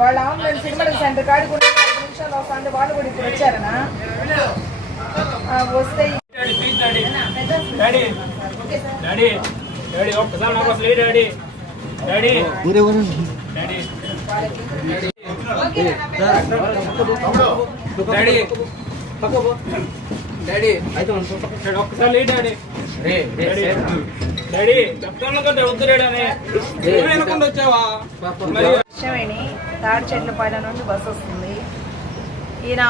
వాళ్ళ ambulance cinema centre కాడికి 5 నిమిషాలు వస్తుంది. వాళ్ళు కూడా ఇప్పుడు వచ్చారనా వస్తే ఒక్కసారి డాడీ చెప్తాను కదా వద్దురేడని వచ్చావా? తాడి చెట్లపాడ నుండి బస్సు వస్తుంది. ఈయన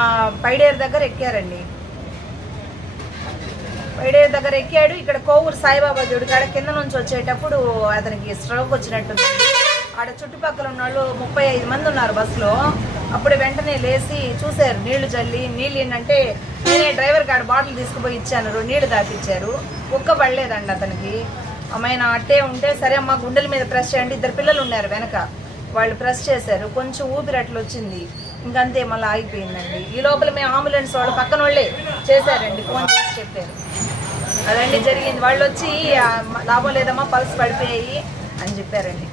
పైడేరు దగ్గర ఎక్కారండి. పైడేరు దగ్గర ఎక్కాడు. ఇక్కడ కోవూరు సాయిబాబా దేవుడి కాడ కింద నుంచి వచ్చేటప్పుడు అతనికి స్ట్రోక్ వచ్చినట్టుంది. ఆడ చుట్టుపక్కల ఉన్న వాళ్ళు 35 మంది ఉన్నారు బస్సులో. అప్పుడు వెంటనే లేచి చూశారు. నీళ్లు చల్లి నీళ్ళు ఏంటంటే నేనే డ్రైవర్ కాడ బాటిల్ తీసుకుపోయి ఇచ్చాను. నీళ్లు తాపిచ్చారు. ఒక్క పడలేదండి అతనికి. అమ్మాయి అట్టే ఉంటే సరే అమ్మ గుండెల మీద ప్రెస్ చేయండి. 2 పిల్లలు ఉన్నారు వెనక. వాళ్ళు ప్రెస్ చేశారు. కొంచెం ఊపిరట్లు వచ్చింది. ఇంకంతే మళ్ళీ ఆగిపోయిందండి. ఈ లోపల మేము అంబులెన్స్ వాళ్ళు పక్కన వాళ్ళే చేశారండి. ఫోన్ చేసి చెప్పారు. అదండి జరిగింది. వాళ్ళు వచ్చి లాభం లేదమ్మా పల్స్ పడిపోయాయి అని చెప్పారండి.